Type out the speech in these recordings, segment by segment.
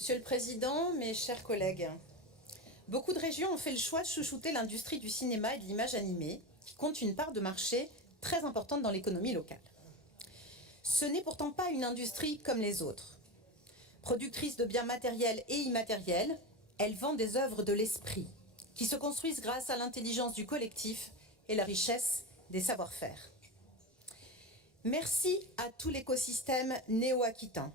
Monsieur le Président, mes chers collègues, beaucoup de régions ont fait le choix de chouchouter l'industrie du cinéma et de l'image animée, qui compte une part de marché très importante dans l'économie locale. Ce n'est pourtant pas une industrie comme les autres. Productrice de biens matériels et immatériels, elle vend des œuvres de l'esprit, qui se construisent grâce à l'intelligence du collectif et la richesse des savoir-faire. Merci à tout l'écosystème néo-aquitain,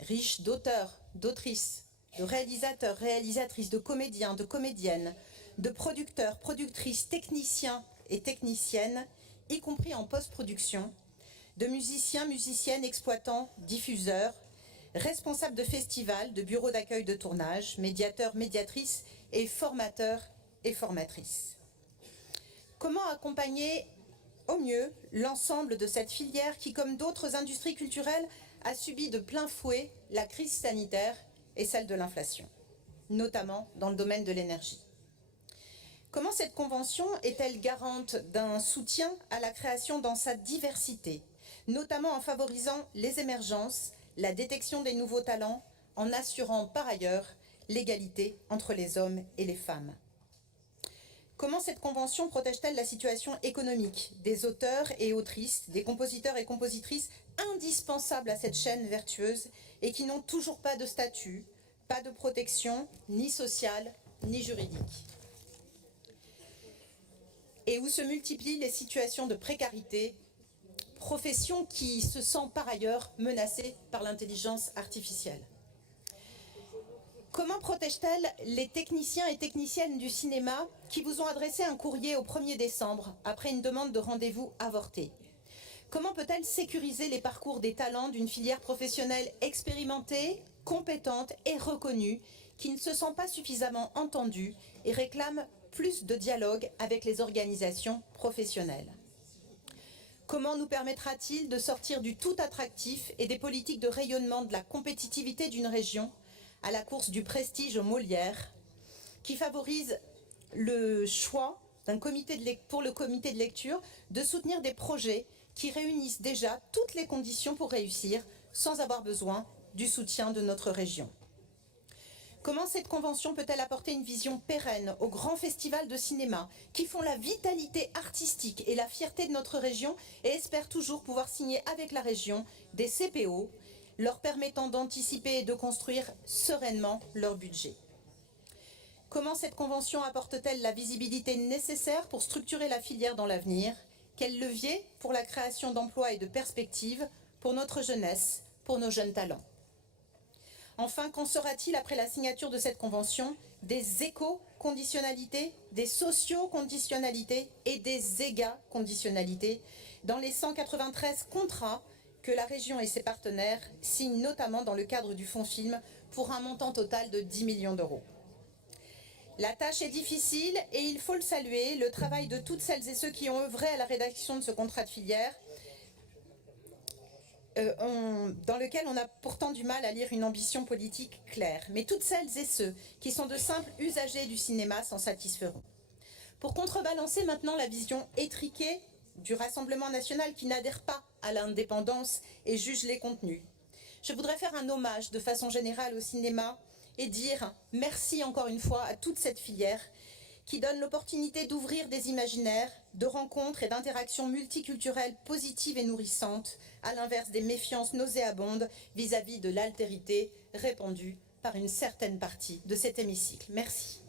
riche d'auteurs, d'autrices, de réalisateurs, réalisatrices, de comédiens, de comédiennes, de producteurs, productrices, techniciens et techniciennes, y compris en post-production, de musiciens, musiciennes, exploitants, diffuseurs, responsables de festivals, de bureaux d'accueil de tournage, médiateurs, médiatrices et formateurs et formatrices. Comment accompagner au mieux l'ensemble de cette filière qui, comme d'autres industries culturelles, a subi de plein fouet la crise sanitaire et celle de l'inflation, notamment dans le domaine de l'énergie. Comment cette convention est-elle garante d'un soutien à la création dans sa diversité, notamment en favorisant les émergences, la détection des nouveaux talents, en assurant par ailleurs l'égalité entre les hommes et les femmes? Comment cette convention protège-t-elle la situation économique des auteurs et autrices, des compositeurs et compositrices indispensables à cette chaîne vertueuse et qui n'ont toujours pas de statut, pas de protection, ni sociale, ni juridique? Et où se multiplient les situations de précarité, profession qui se sent par ailleurs menacée par l'intelligence artificielle? Comment protège-t-elle les techniciens et techniciennes du cinéma qui vous ont adressé un courrier au 1er décembre après une demande de rendez-vous avortée? Comment peut-elle sécuriser les parcours des talents d'une filière professionnelle expérimentée, compétente et reconnue qui ne se sent pas suffisamment entendue et réclame plus de dialogue avec les organisations professionnelles? Comment nous permettra-t-il de sortir du tout attractif et des politiques de rayonnement de la compétitivité d'une région à la course du prestige aux Molières, qui favorise le choix pour le comité de lecture de soutenir des projets qui réunissent déjà toutes les conditions pour réussir sans avoir besoin du soutien de notre région? Comment cette convention peut-elle apporter une vision pérenne aux grands festivals de cinéma qui font la vitalité artistique et la fierté de notre région et espèrent toujours pouvoir signer avec la région des CPO leur permettant d'anticiper et de construire sereinement leur budget? Comment cette convention apporte-t-elle la visibilité nécessaire pour structurer la filière dans l'avenir? Quel levier pour la création d'emplois et de perspectives pour notre jeunesse, pour nos jeunes talents? Enfin, qu'en sera-t-il après la signature de cette convention des éco-conditionnalités, des socio-conditionnalités et des éga-conditionnalités dans les 193 contrats que la région et ses partenaires signent notamment dans le cadre du Fonds Film pour un montant total de 10 millions d'euros? La tâche est difficile et il faut le saluer, le travail de toutes celles et ceux qui ont œuvré à la rédaction de ce contrat de filière, dans lequel on a pourtant du mal à lire une ambition politique claire. Mais toutes celles et ceux qui sont de simples usagers du cinéma s'en satisferont. Pour contrebalancer maintenant la vision étriquée du Rassemblement national qui n'adhère pas à l'indépendance et juge les contenus, je voudrais faire un hommage de façon générale au cinéma et dire merci encore une fois à toute cette filière qui donne l'opportunité d'ouvrir des imaginaires, de rencontres et d'interactions multiculturelles positives et nourrissantes, à l'inverse des méfiances nauséabondes vis-à-vis de l'altérité répandue par une certaine partie de cet hémicycle. Merci.